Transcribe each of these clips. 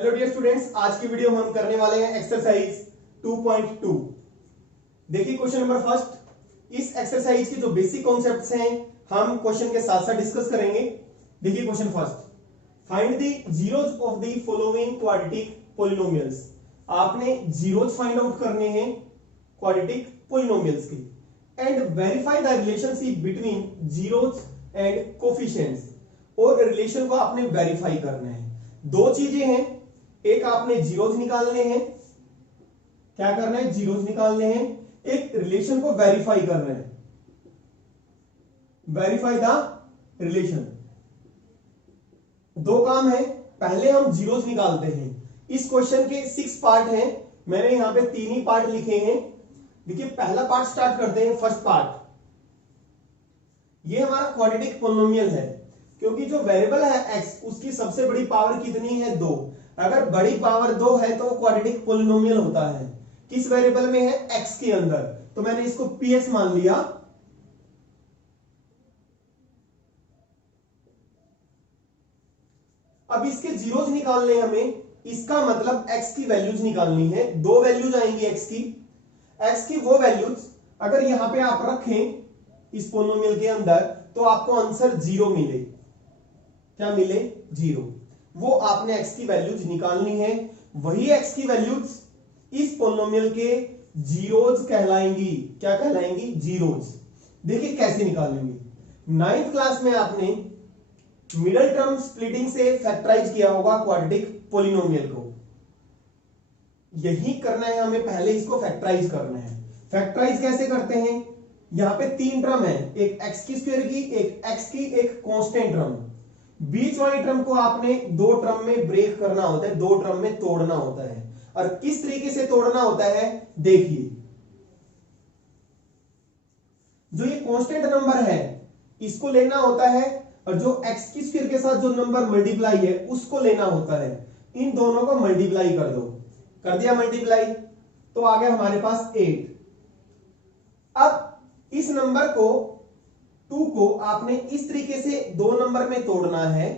Hello dear students, आज की video में हम करने वाले हैं एक्सरसाइज 2.2। देखिए क्वेश्चन नंबर फर्स्ट। इस एक्सरसाइज के जो बेसिक कॉन्सेप्ट्स हैं हम क्वेश्चन के साथ साथ डिस्कस करेंगे। देखिए question first, find the zeros of the following quadratic polynomials. आपने जीरोज फाइंड आउट करने हैं क्वाड्रेटिक पॉलिनोमियल्स के and verify the relationship between zeros and coefficients. और रिलेशन को आपने वेरीफाई करना है। दो चीजें हैं, एक आपने जीरोज निकालने हैं, क्या करना है, जीरोज निकालने हैं, एक रिलेशन को वेरीफाई करना है, वेरीफाई द रिलेशन। दो काम है, पहले हम जीरोज निकालते हैं। इस क्वेश्चन के 6 पार्ट हैं, मैंने यहां पे 3 ही पार्ट लिखे हैं। देखिए पहला पार्ट स्टार्ट करते हैं, फर्स्ट पार्ट। ये हमारा क्वाड्रेटिक पॉलिनोमियल है, क्योंकि जो वेरिएबल है x उसकी सबसे बड़ी पावर कितनी है, 2। अगर बड़ी पावर 2 है तो क्वाड्रेटिक पॉलिनोमियल होता है। किस वेरिएबल में है, x के अंदर, तो मैंने इसको px मान लिया। अब इसके जीरोज निकालने हमें, इसका मतलब x की वैल्यूज निकालनी है। दो वैल्यूज आएंगी x की वो वैल्यूज अगर यहां पे आप रखें इस पॉलिनोमियल के अंदर तो आपको आंसर 0 मिले। क्या मिले, 0। वो आपने x की वैल्यूज निकालनी है। वही x की वैल्यूज इस पॉलिनोमियल के जीरोज कहलाएंगी। क्या कहलाएंगी, जीरोज। देखिए कैसे निकालेंगे। 9th क्लास में आपने मिडिल टर्म स्प्लिटिंग से फैक्टराइज किया होगा क्वाड्रेटिक पॉलिनोमियल को। यही करना है हमें, पहले इसको फैक्टराइज करना है। फैक्टराइज कैसे करते हैं, यहां पे 3 टर्म है, एक x की स्क्वायर की, एक x की, एक कांस्टेंट टर्म। बीच वाली टर्म को आपने 2 टर्म में ब्रेक करना होता है, 2 टर्म में तोड़ना होता है। और किस तरीके से तोड़ना होता है, देखिए। जो ये कांस्टेंट नंबर है इसको लेना होता है, और जो x की स्क्वायर के साथ जो नंबर मल्टीप्लाई है उसको लेना होता है। इन दोनों को मल्टीप्लाई कर दो, कर दिया मल्टीप्लाई, तो आ गया हमारे पास 8। अब इस नंबर को 2 को आपने इस तरीके से 2 नंबर में तोड़ना है।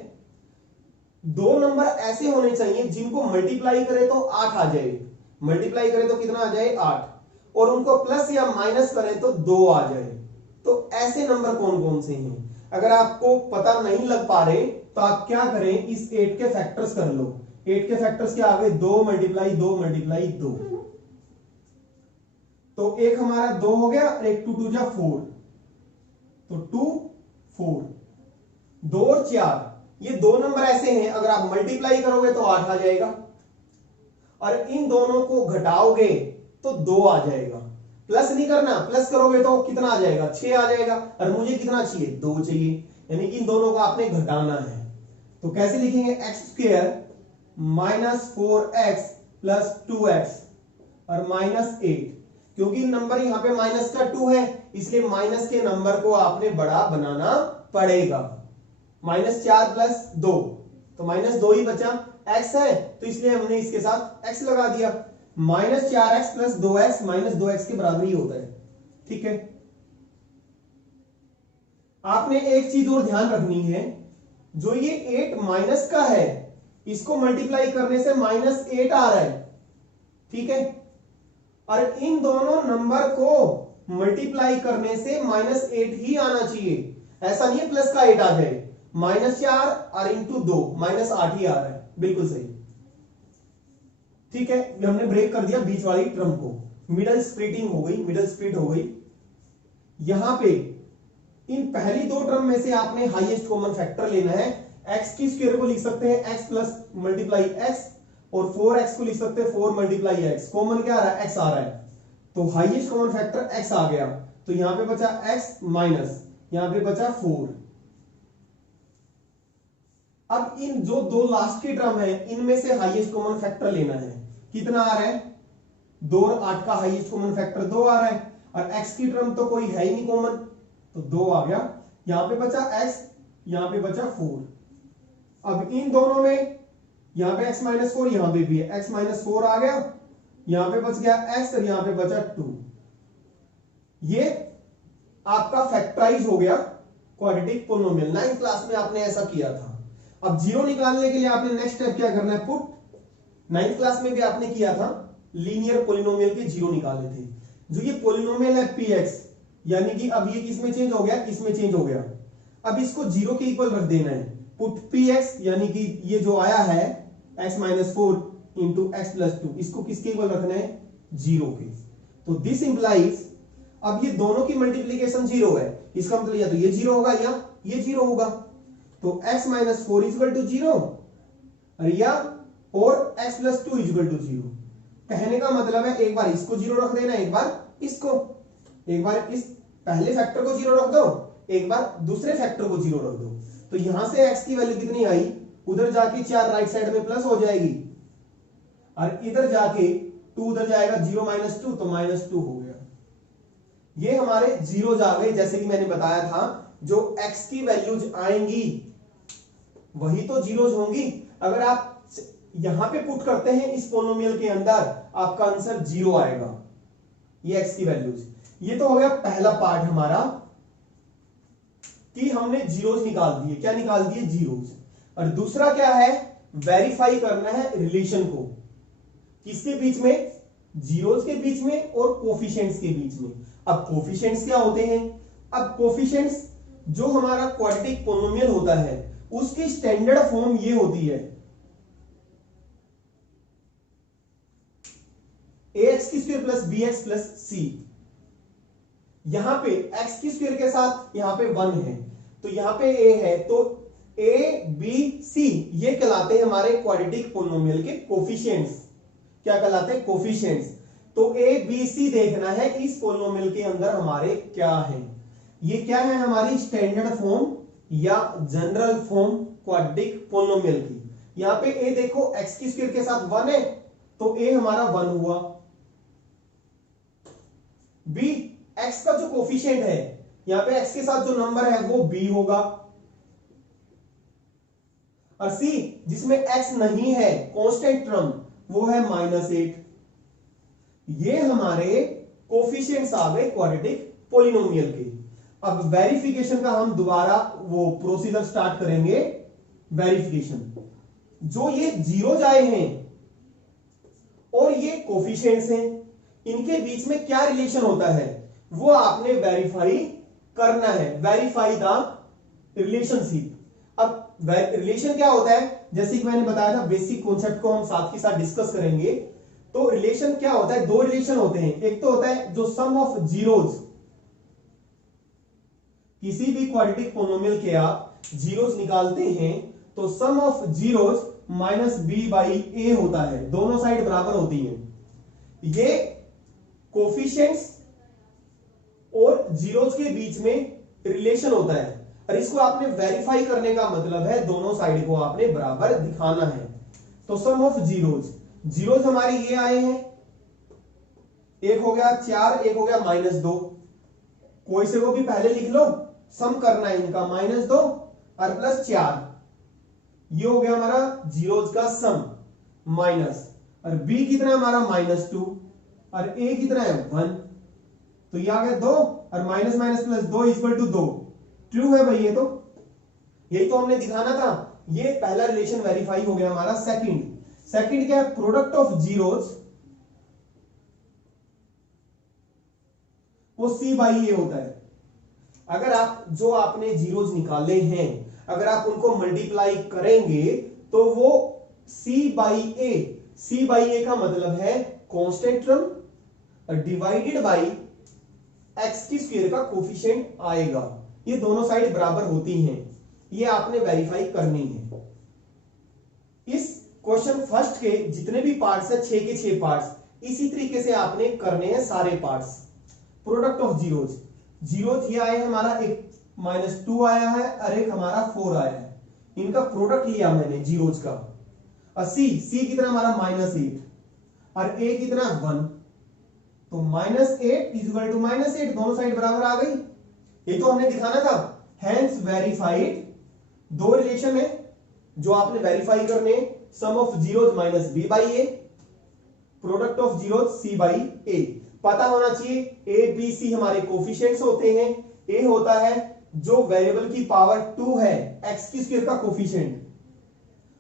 2 नंबर ऐसे होने चाहिए जिनको मल्टीप्लाई करे तो 8 आ जाए। मल्टीप्लाई करे तो कितना आ जाए, 8। और उनको प्लस या माइनस करें तो 2 आ जाए। तो ऐसे नंबर कौन कौन से हैं, अगर आपको पता नहीं लग पा रहे तो आप क्या करें, इस 8 के फैक्टर्स कर लो। 8 के फैक्टर्स क्या आ गए, 2 मल्टीप्लाई 2 मल्टीप्लाई 2। तो एक हमारा 2 हो गया, एक 2 2 जा 4, तो 2 4, 2 और 4। ये 2 नंबर ऐसे हैं अगर आप मल्टीप्लाई करोगे तो 8 आ जाएगा, और इन दोनों को घटाओगे तो 2 आ जाएगा। प्लस नहीं करना, प्लस करोगे तो कितना आ जाएगा, 6 आ जाएगा। और मुझे कितना चाहिए, 2 चाहिए, यानी कि इन दोनों को आपने घटाना है। तो कैसे लिखेंगे, x square minus 4x plus 2x और माइनस 8। क्योंकि नंबर यहां पे माइनस का 2 है, इसलिए माइनस के नंबर को आपने बड़ा बनाना पड़ेगा। माइनस 4 प्लस 2, तो माइनस 2 ही बचा। x है तो इसलिए हमने इसके साथ x लगा दिया। Minus 4x plus 2x minus 2x के बराबर ही होता है। ठीक है, आपने एक चीज और ध्यान रखनी है, जो ये 8 माइनस का है इसको मल्टीप्लाई करने से माइनस 8 आ रहा है। ठीक है, और इन दोनों नंबर को मल्टीप्लाई करने से माइनस 8 ही आना चाहिए। ऐसा नहीं है प्लस का 8 आ जाए। माइनस 4 और इंटू 2 माइनस 8 ही आ रहा है, बिल्कुल सही। ठीक है, हमने ब्रेक कर दिया बीच वाली टर्म को, मिडल स्प्लिटिंग हो गई, मिडल स्प्लिट हो गई। यहां पे इन पहली 2 टर्म में से आपने हाईएस्ट कॉमन फैक्टर लेना है। x की स्क्वायर को लिख सकते हैं x प्लस मल्टीप्लाई x, और 4x को लिख सकते हैं 4 मल्टीप्लाई x। कॉमन क्या आ रहा है, x आ रहा है, तो हाईएस्ट कॉमन फैक्टर x आ गया। तो यहां पे बचा x माइनस, यहां पे बचा 4। अब इन जो 2 लास्ट की टर्म है इनमें से हाईएस्ट कॉमन फैक्टर लेना है। कितना आ रहा है, 2 और 8 का हाईएस्ट कॉमन फैक्टर 2 आ रहा है, और x की टर्म तो कोई है ही नहीं कॉमन, तो 2 आ गया। यहां पे बचा x, यहां पे बचा 4। अब इन दोनों में यहां पे x माइनस 4, यहां पे भी है x माइनस 4 आ गया, यहां पे बच गया x और यहां पे बचा 2। ये आपका फैक्टराइज हो गया क्वाड्रेटिक पॉलिनोमियल। 9th क्लास में आपने ऐसा किया था। अब जीरो निकालने के लिए आपने नेक्स्ट स्टेप क्या करना है, पुट 9th क्लास में भी आपने किया था, लीनियर पोलिनोमियल के जीरो निकाले थे। जो ये पोलिनोमियल है px, यानी कि अब ये किस में चेंज हो गया, इसमें चेंज हो गया। अब इसको जीरो के इक्वल रख देना है। पुट px, यानी कि ये जो आया है x minus 4 into x plus 2, इसको किसके इक्वल रखना है, जीरो के। तो दिस इंप्लाइज, अब ये दोनों की मल्टीप्लीकेशन जीरो है, इसका मतलब या तो ये जीरो होगा या ये जीरो होगा। तो x minus 4 equal to zero, या और x plus 2 equal to zero. कहने का मतलब है एक बार इसको जीरो रख देना, एक बार इसको, एक बार इस पहले फैक्टर को जीरो रख दो, एक बार दूसरे फैक्टर को जीरो रख दो। तो यहां से x की वैल्यू कितनी आई, उधर जाके 4 राइट साइड में प्लस हो जाएगी, और इधर जाके 2 उधर जाएगा, 0 माइनस 2 तो माइनस 2 हो गया। ये हमारे जीरो आ गए। जैसे कि मैंने बताया था, जो x की वैल्यूज आएंगी वही तो जीरोज होंगी। अगर आप यहां पे पुट करते हैं इस पोलिनोमियल के अंदर, आपका आंसर जीरो आएगा, ये x की वैल्यूज। ये तो हो गया पहला पार्ट हमारा कि हमने जीरोज निकाल दिए। क्या निकाल दिए, जीरोज। और दूसरा क्या है, वेरीफाई करना है रिलेशन को, किसके बीच में, जीरोज के बीच में और कोफिशिएंट्स के बीच में। अब कोफिशिएंट्स क्या होते हैं, अब कोफिशिएंट्स जो हमारा क्वाड्रेटिक पोलिनोमियल होता है उसकी स्टैंडर्ड फॉर्म ये होती है ax की square plus bx plus c। यहां पे x की स्क्वायर के साथ यहां पे 1 है, तो यहां पे a है, तो a b c ये कहलाते हैं हमारे क्वाड्रेटिक पोलिनोमियल के कोफिशिएंट्स। क्या कहलाते हैं, कोफिशिएंट्स। तो a b c देखना है इस पोलिनोमियल के अंदर हमारे क्या है। ये क्या है, हमारी स्टैंडर्ड फॉर्म या जनरल फॉर्म क्वाड्रेटिक पोलिनोमियल की। यहां पे a देखो x की स्क्वायर के साथ 1 है, तो a हमारा 1 हुआ। b, x का जो कोफिशिएंट है, यहां पे x के साथ जो नंबर है वो b होगा। और c जिसमें x नहीं है, कांस्टेंट टर्म, वो है -8। ये हमारे कोफिशिएंट्स आ गए क्वाड्रेटिक पोलिनोमियल के। अब वेरिफिकेशन का हम दोबारा वो प्रोसीजर स्टार्ट करेंगे। वेरिफिकेशन, जो ये जीरो आए हैं और ये कोफिशिएंट्स हैं, इनके बीच में क्या रिलेशन होता है वो आपने वेरीफाई करना है। Verify the relationship. अब रिलेशन क्या होता है, जैसे कि मैंने बताया था, बेसिक कॉन्सेप्ट को हम साथ के साथ डिस्कस करेंगे। तो रिलेशन क्या होता है, दो रिलेशन होते हैं। एक तो होता है जो सम ऑफ जीरोज, किसी भी क्वाड्रेटिक पोलिनोमियल के आप जीरोज निकालते हैं तो sum of zeros minus B by A होता है, दोनों साइड बराबर होती हैं। ये कोफिशिएंट्स और जीरोज के बीच में रिलेशन होता है, और इसको आपने वेरीफाई करने का मतलब है दोनों साइड को आपने बराबर दिखाना है। तो सम ऑफ जीरोज, जीरोज हमारे ये आए हैं, एक हो गया 4, एक हो गया -2। कोई से वो भी पहले लिख लो, सम करना है इनका, -2 और +4। ये हो गया हमारा जीरोज का सम, माइनस, और b कितना हमारा -2 और a कितना है 1। तो ये आ गया 2 और minus minus plus 2 equal to 2। True है भाई, ये तो यही तो हमने दिखाना था। ये पहला रिलेशन वेरीफाई हो गया हमारा। सेकंड क्या है, प्रोडक्ट ऑफ जीरोज वो c बाई ए होता है। अगर आप जो आपने जीरोज निकाले हैं, अगर आप उनको मल्टीप्लाई करेंगे तो वो c बाई ए का मतलब है constant term divided by x की स्क्वायर का कोफिशिएंट आएगा। ये दोनों साइड बराबर होती हैं, ये आपने वेरीफाई करनी है। इस क्वेश्चन फर्स्ट के जितने भी पार्ट्स है, 6 के 6 पार्ट्स, इसी तरीके से आपने करने हैं सारे पार्ट्स। प्रोडक्ट ऑफ जीरोज ये आए हमारा, एक -2 आया है और एक हमारा 4 आया है। इनका प्रोडक्ट लिया मैंने जीरोज का। और c कितना हमारा -8 और a कितना 1, तो -8 इक्वल टू -8, दोनों साइड बराबर आ गई। ये तो हमने दिखाना था। हेंस वेरीफाइड, दो रिलेशन है जो आपने वेरीफाई करने, sum of zeros minus b by A, product of zeros c by A. पता होना चाहिए a b c हमारे कोफिशिएंट्स होते हैं। a होता है जो वेरिएबल की पावर 2 है, x की स्क्वायर का कोफिशिएंट,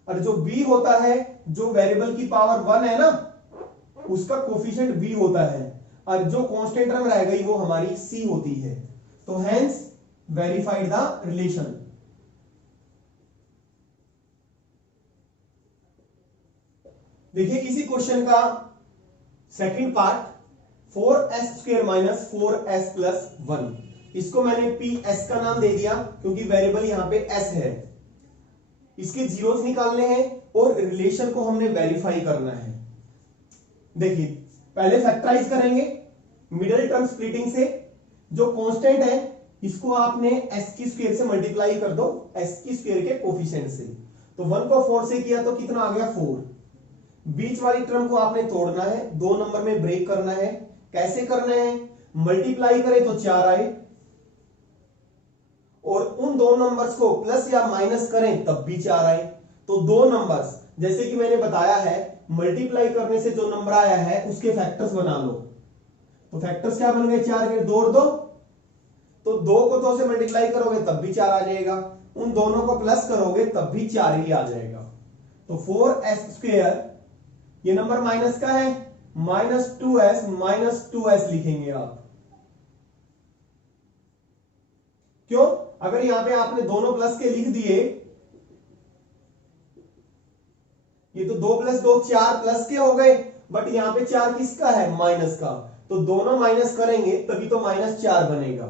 और जो b होता है, जो वेरिएबल की पावर 1 है ना, उसका कोफिशिएंट b होता है, और जो कांस्टेंट टर्म रह गई वो हमारी c होती है। तो हेंस वेरीफाइड द रिलेशन। देखिए इसी क्वेश्चन का second part, 4s² minus 4s plus 1, इसको मैंने ps का नाम दे दिया क्योंकि वेरिएबल यहां पे s है। इसके जीरोस निकालने हैं और रिलेशन को हमने वेरीफाई करना है। देखिए पहले फैक्टराइज करेंगे मिडिल टर्म स्प्लिटिंग से। जो कांस्टेंट है इसको आपने s की स्क्वायर से मल्टीप्लाई कर दो, s की स्क्वायर के कोफिशिएंट से। तो 1 को 4 से किया तो कितना आ गया 4। बीच वाली टर्म को आपने तोड़ना है, 2 नंबर में ब्रेक करना है। कैसे करना है? मल्टीप्लाई करें तो 4 आए, और उन दो नंबर्स को प्लस या माइनस करें तब भी 4 आए। तो दो नंबर्स, जैसे कि मैंने बताया है, मल्टीप्लाई करने से जो नंबर आया है उसके फैक्टर्स बना लो। तो फैक्टर्स क्या बन गए 4 के, 2 और 2, तो 2 को 2 से मल्टीप्लाई करोगे तब भी 4 आ जाएगा, उन दोनों को प्लस करोगे तब भी 4 ही आ जाएगा। तो 4s², ये नंबर माइनस का है, -2s लिखेंगे आप। क्यों? अगर यहां पे आपने दोनों प्लस के लिख दिए, ये तो 2 + 2 4 प्लस के हो गए, बट यहां पे 4 किसका है? माइनस का। तो दोनों माइनस करेंगे तभी तो -4 बनेगा।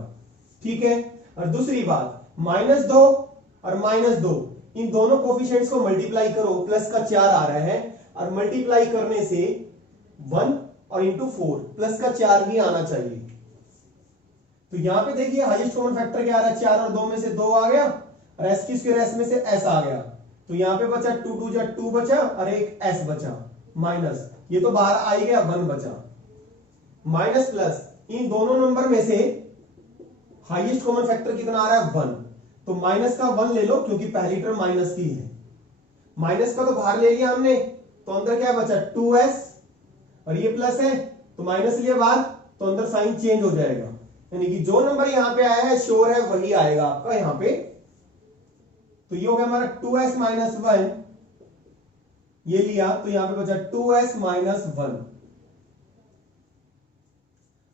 ठीक है। और दूसरी बात, -2 और -2, इन दोनों कोफिशिएंट्स को मल्टीप्लाई करो, प्लस का 4 आ रहा है, और मल्टीप्लाई करने से 1 और इंटू 4 प्लस का 4 ही आना चाहिए। तो यहां पे देखिए हाईएस्ट कॉमन फैक्टर क्या आ रहा है, 4 और 2 में से 2 आ गया, और s की स्क्वायर s में से s आ गया। तो यहां पे बचा 2 2 जा 2 बचा, और एक s बचा, माइनस ये तो बाहर आ ही गया, 1 बचा। माइनस प्लस, इन दोनों नंबर में से हाईएस्ट कॉमन फैक्टर कितना आ रहा है? 1। तो माइनस का 1 ले लो क्योंकि पहली टर्म माइनस की है। माइनस का तो बाहर ले लिया हमने, तो अंदर क्या बचा? 2s, और ये प्लस है तो माइनस लिया बाहर, तो अंदर साइन चेंज हो जाएगा, यानी कि जो नंबर यहां पे आया है श्योर है वही आएगा आपका यहां पे। तो ये हो गया हमारा 2s - 1, ये लिया तो यहां पे बचा 2s - 1।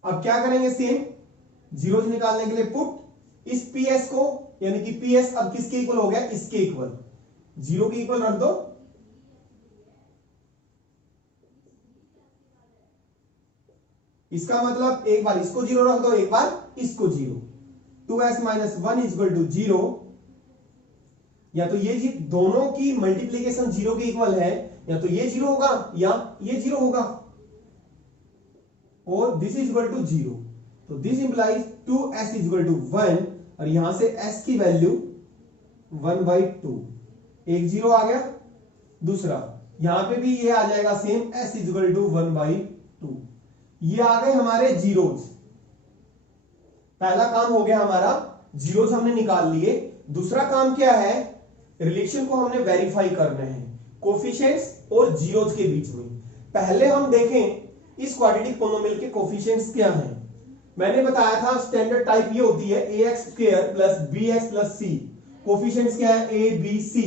अब क्या करेंगे? सेम जीरोस निकालने के लिए पुट इस ps को, यानी कि ps अब किसके इक्वल हो गया? इसके इक्वल, 0 के इक्वल रख दो। इसका मतलब एक बार इसको 0 रख दो, एक बार इसको 0। 2s - 1 = 0। या तो ये दोनों की मल्टीप्लीकेशन 0 के इक्वल है, या तो ये 0 होगा या ये 0 होगा, और दिस इज इक्वल टू 0। तो दिस इंप्लाइज 2s = 1, और यहां से s की वैल्यू 1/2, एक 0 आ गया। दूसरा यहां पे भी ये आ जाएगा सेम, s = 1/2। ये आ गए हमारे जीरोस। पहला काम हो गया हमारा, जीरोस हमने निकाल लिए। दूसरा काम क्या है? रिलेशन को हमने वेरीफाई करना है कोफिशिएंट्स और जीरोस के बीच में। पहले हम देखें इस क्वाड्रेटिक पोलिनोमियल के कोफिशिएंट्स क्या हैं। मैंने बताया था स्टैंडर्ड टाइप ये होती है ax² + bx + c। कोफिशिएंट्स क्या है? a b c।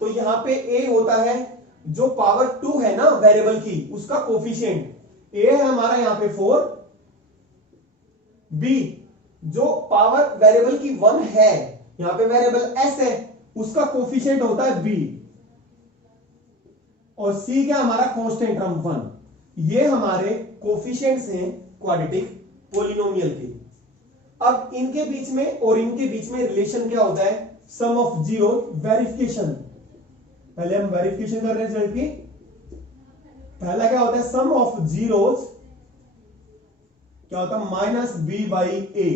तो यहां पे a होता है जो पावर 2 है ना वेरिएबल की, उसका कोफिशिएंट a है हमारा यहां पे 4, b जो पावर वेरिएबल की 1 है, यहां पे वेरिएबल s है, उसका कोफिशिएंट होता है b, और c क्या हमारा? Constant term 1। ये हमारे कोफिशिएंट्स हैं क्वाड्रेटिक पोलिनोमियल के। अब इनके बीच में और इनके बीच में रिलेशन क्या होता है? सम ऑफ जीरो वेरिफिकेशन। पहले हम वेरिफिकेशन कर रहे हैं रिजल्ट की। पहला क्या होता है? सम ऑफ जीरोस क्या होता है? -b/a।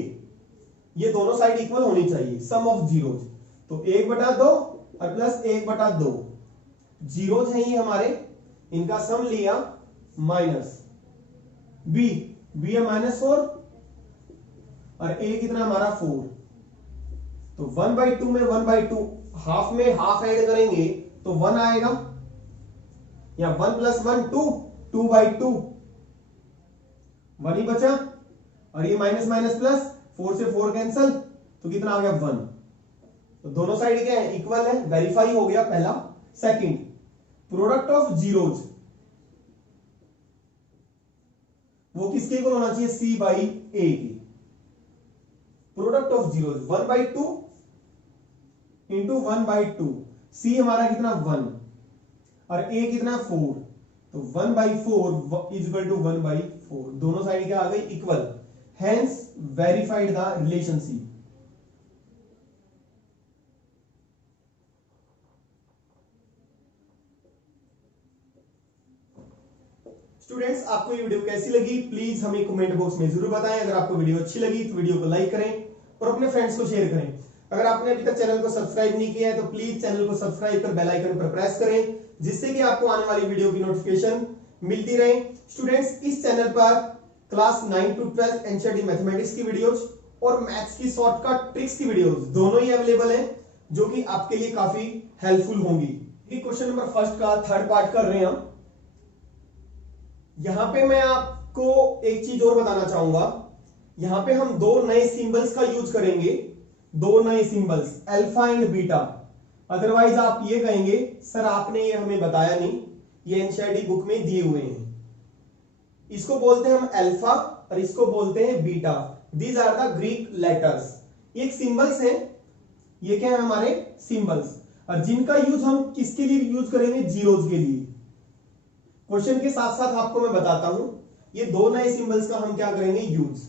ये दोनों साइड इक्वल होनी चाहिए, सम ऑफ जीरोस। तो 1/2 और प्लस 1/2 जीरोस है ये हमारे, इनका सम लिया, माइनस b है -4, और a कितना हमारा 4। तो 1/2 में 1/2, हाफ में हाफ ऐड करेंगे तो 1 आएगा, या 1 + 1 2, 2/2, 1 ही बचा, और ये माइनस माइनस प्लस, 4 से 4 कैंसल, तो कितना आ गया? 1। तो दोनों साइड क्या है? इक्वल है, वेरीफाई हो गया पहला। सेकंड, प्रोडक्ट ऑफ जीरोज वो किसके इक्वल होना चाहिए, सी बाई ए के। प्रोडक्ट ऑफ जीरोज 1/2 इंटू 1/2, सी हमारा कितना 1 और ए कितना 4, तो 1/4 इज इक्वल टू 1/4, दोनों साइड क्या आ गई equal, hence verified the relationship. Students, आपको ये वीडियो कैसी लगी प्लीज हमें कमेंट बॉक्स में जरूर बताएं। अगर आपको वीडियो अच्छी लगी तो वीडियो को लाइक करें और अपने फ्रेंड्स को शेयर करें। अगर आपने अभी तक चैनल को सब्सक्राइब नहीं किया है तो प्लीज चैनल को सब्सक्राइब कर बेल आइकन पर प्रेस करें, जिससे कि आपको आने वाली वीडियो की नोटिफिकेशन मिलती रहे। स्टूडेंट्स, इस चैनल पर क्लास 9 टू 12 एनसीईआरटी मैथमेटिक्स की वीडियोस और मैथ्स की शॉर्टकट ट्रिक्स की वीडियोस दोनों ही अवेलेबल हैं, जो कि आपके लिए काफी हेल्पफुल होंगी। क्वेश्चन नंबर फर्स्ट का थर्ड पार्ट कर रहे हैं हम। यहां पे मैं आपको एक चीज और बताना चाहूंगा, यहां पे हम दो नए सिंबल्स का यूज करेंगे, दो नए symbols alpha and beta. Otherwise आप ये कहेंगे सर आपने ये हमें बताया नहीं, ये एनसीईआरटी बुक में दिए हुए हैं। इसको बोलते हैं हम अल्फा और इसको बोलते हैं beta. These are the Greek letters. ये सिंबल्स हैं, ये क्या है हमारे सिंबल्स, और जिनका यूज हम किसके लिए यूज करेंगे, जीरोज के लिए। क्वेश्चन के साथ साथ आपको मैं बताता हूं, ये दो नए सिंबल्स का हम क्या करेंगे यूज।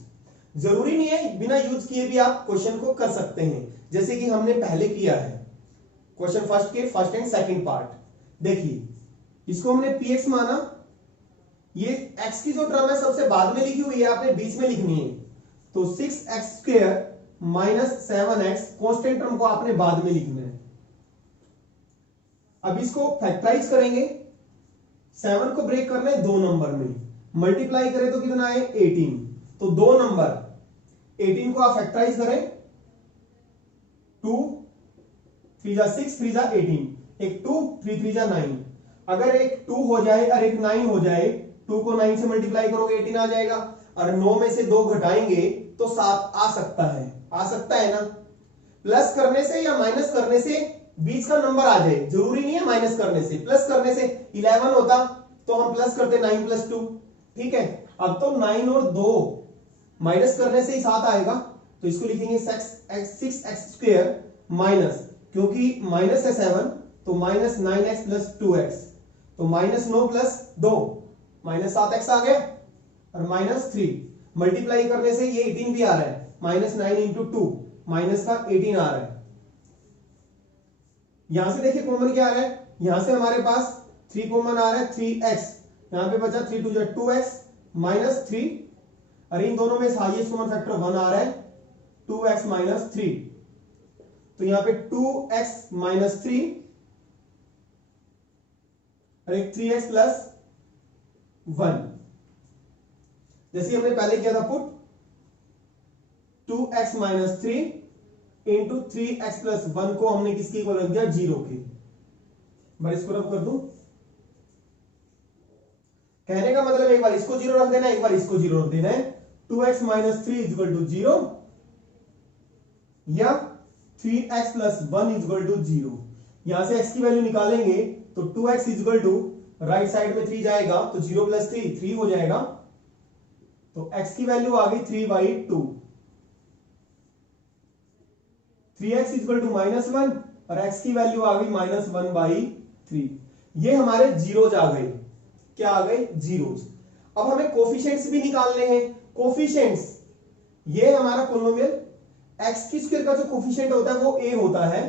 जरूरी नहीं है बिना यूज किए भी आप क्वेश्चन को कर सकते हैं, जैसे कि हमने पहले किया है क्वेश्चन फर्स्ट के फर्स्ट एंड सेकंड पार्ट। देखिए, इसको हमने px माना, ये x की जो टर्म है सबसे बाद में लिखी हुई है, आपने बीच में लिखनी है, तो 6x² minus 7x constant term को आपने बाद में लिखना है। अब इसको फैक्टराइज करेंगे, 7 को ब्रेक करना है 2 नंबर में, मल्टीप्लाई करें तो कितना है 18, तो 2 नंबर 18 को आप फैक्टराइज करें, 2 3 जा 6 3 जा 18, एक 2 3 3 जा 9, अगर एक 2 हो जाए और एक 9 हो जाए, 2 को 9 से मल्टीप्लाई करोगे 18 आ जाएगा, और 9 में से 2 घटाएंगे तो 7 आ सकता है ना। प्लस करने से या माइनस करने से बीच का नंबर आ जाए, जरूरी नहीं है माइनस करने से, प्लस करने से 11 होता तो हम प्लस करते 9 + 2, ठीक है। अब तो 9 और 2 माइनस करने से ही 7 आएगा, तो इसको लिखेंगे 6x² माइनस, क्योंकि माइनस है 7 तो माइनस 9x + 2x, तो -9 + 2 -7x आ गया, और -3 मल्टीप्लाई करने से ये 18 भी आ रहा है, -9 × 2 माइनस का 18 आ रहा है। यहां से देखिए कॉमन क्या आ रहा है, यहां से हमारे पास 3 कॉमन आ रहा है, 3x, यहां पे बचा 3 × 2 = 2x -3, और इन दोनों में हाईएस्ट कॉमन फैक्टर 1 आ रहा है, 2x - 3, तो यहां पे 2x - 3 और एक 3x + 1, जैसे हमने पहले किया था पुट 2x - 3 इंटू 3x + 1 को हमने किसके इक्वल रख दिया, 0 के। मैं इसको रब कर दूं, कहने का मतलब एक बार इसको 0 रख देना, एक बार इसको 0 रख देना है। 2x - 3 = 0 या 3x + 1 = 0। यहां से x की वैल्यू निकालेंगे तो 2x = राइट साइड में 3 जाएगा तो 0 + 3 3 हो जाएगा, तो x की वैल्यू आ गई 3/2। 3x = -1 और x की वैल्यू आ गई -1/3। ये हमारे जीरोज आ गए, क्या आ गए, जीरोज। अब हमें कोफिशिएंट्स भी निकालने हैं। कोफिशिएंट्स, ये हमारा पोलिनोमियल x² का जो कोफिशिएंट होता है वो a होता है,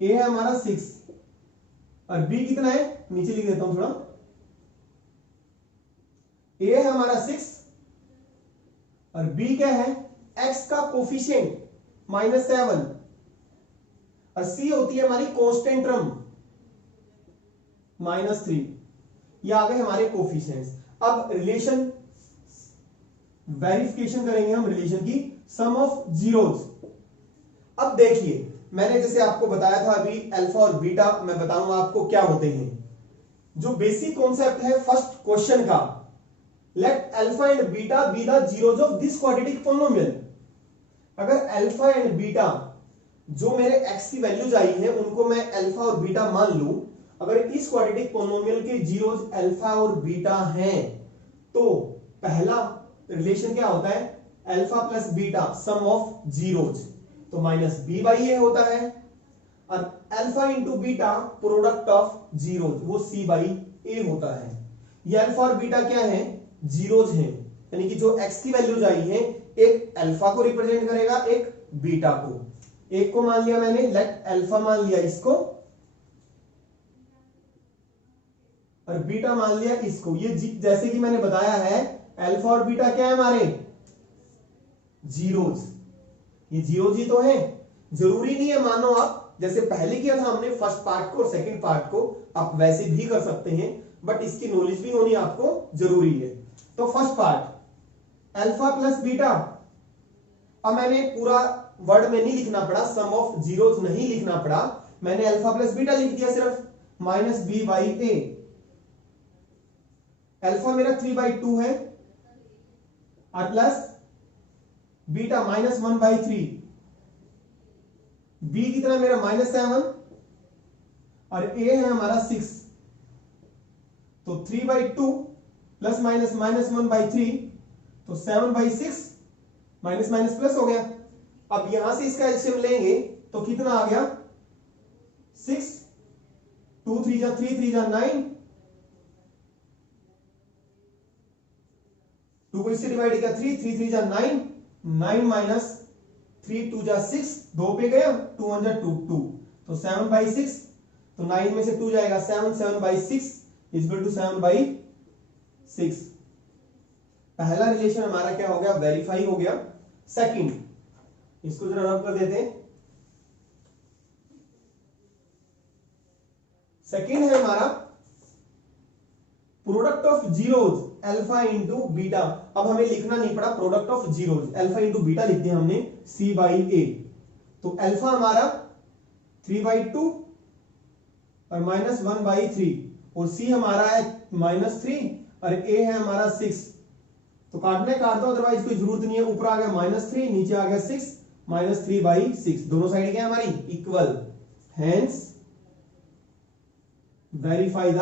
a है हमारा 6 और b कितना है, नीचे लिख देता हूं थोड़ा, a है हमारा 6 और b क्या है, x का कोफिशिएंट -7 और c होती है हमारी कांस्टेंट टर्म -3। ये आ गए हमारे कोफिशिएंट्स। अब रिलेशन वेरिफिकेशन करेंगे हम रिलेशन की, सम ऑफ जीरोज। अब देखिए, मैंने जैसे आपको बताया था अभी अल्फा और बीटा, मैं बताऊंगा आपको क्या होते हैं। जो बेसिक कॉन्सेप्ट है फर्स्ट क्वेश्चन का, let alpha and beta be the zeros of this quadratic polynomial. अगर अल्फा एंड बीटा जो मेरे x की वैल्यूज आई है उनको मैं अल्फा और बीटा मान लूं, अगर इस क्वाड्रेटिक पोलिनोमियल के जीरोज अल्फा और बीटा हैं तो पहला रिलेशन क्या होता है, alpha plus beta some of zeros, तो माइनस बी बाई ए होता है, और alpha into beta product of zeros वो सी बाई ए होता है। ये अल्फा और बीटा क्या है, जीरोज हैं, यानी कि जो एक्स की वैल्यूज आई है एक अल्फा को रिप्रेजेंट करेगा एक बीटा को। एक को मान लिया मैंने, लेट अल्फा मान लिया इसको और बीटा मान लिया इसको। ये जैसे कि मैंने बताया है अल्फा और बीटा क्या है हमारे, जीरोज। ये जीरोज ही तो है, जरूरी नहीं है मानो आप जैसे पहले किया था हमने फर्स्ट पार्ट को और सेकंड पार्ट को, आप वैसे भी कर सकते हैं, बट इसकी नॉलेज भी होनी आपको जरूरी है। तो first part alpha plus beta, अब मैंने पूरा वर्ड में नहीं लिखना पड़ा, सम ऑफ जीरोज नहीं लिखना पड़ा, मैंने अल्फा प्लस बीटा लिख दिया सिर्फ, minus B by a. Alpha मेरा 3/2 है और प्लस बीटा -1/3, बी की तरह मेरा -7 और ए है हमारा 6, तो 3/2 प्लस माइनस -1/3 तो 7/6, माइनस माइनस प्लस हो गया। अब यहां से इसका एलसीएम लेंगे तो कितना आ गया 6, 2 3 जा 3 3 जा 9, 2 को इससे डिवाइड किया 3 3 3 जा 9, 9 माइनस 3 2 जा 6, 2 पे गया 2 1 जा 2 2, तो 7/6, तो 9 में से 2 जाएगा 7, 7/6 इक्वल टू 7/6। पहला रिलेशन हमारा क्या हो गया, वेरीफाई हो गया। सेकंड, इसको जरा रब कर देते हैं। सेकंड है हमारा product of zeros alpha into beta. अब हमें लिखना नहीं पड़ा product of zeros, alpha into beta लिख दिया हमने सी बाई ए। तो अल्फा हमारा 3/2 और -1/3 और सी हमारा है -3 और ए है हमारा 6, तो काटने काट दो, अदरवाइज कोई जरूरत नहीं है। ऊपर आ गया -3, नीचे आ गया 6, -3/6, दोनों साइड क्या है हमारी इक्वल, हेंस वेरीफाई द